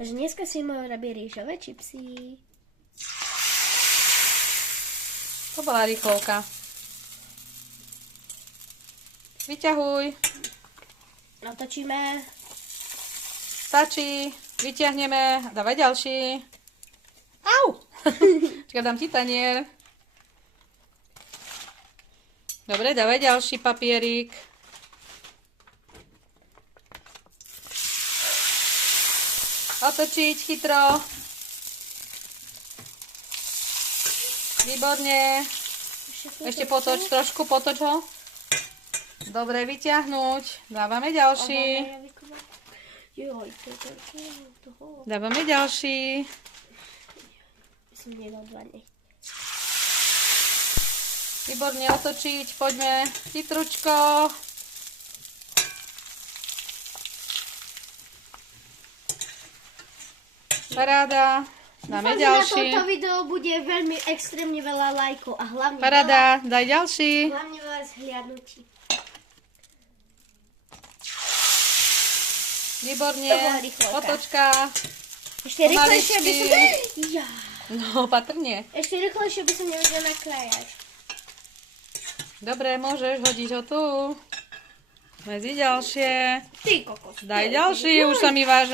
Takže dneska si moja robí rýžové čipsy. To bola rýchlovka. Vyťahuj. Natočíme. Stačí. Vyťahneme. Dávaj ďalší. Au! Čakaj, dám ti tanier. Dobre, dávaj ďalší papierik. Otočiť chytro. Výborne. Ešte potoč, trošku potoč ho. Dobre, vyťahnuť. Dávame ďalší. Dávame ďalší. Som nedal dva nej. Výborne otočiť. Poďme. Chytručko. Paráda. Dáme ďalší. Na toto video bude veľmi extrémne veľa lajkov a hlavne Paráda. Daj ďalší. hlavne veľa zhliadnutí. Výborne. To bola rýchlovka. Otočka. Ešte rýchlejšie by som... Ja. No, patrne. Ešte rýchlejšie by som nevedela nakrájať. Dobre, môžeš hodiť ho tu. Medzi ďalšie. Ty kokos. Daj ďalší, už sa mi váž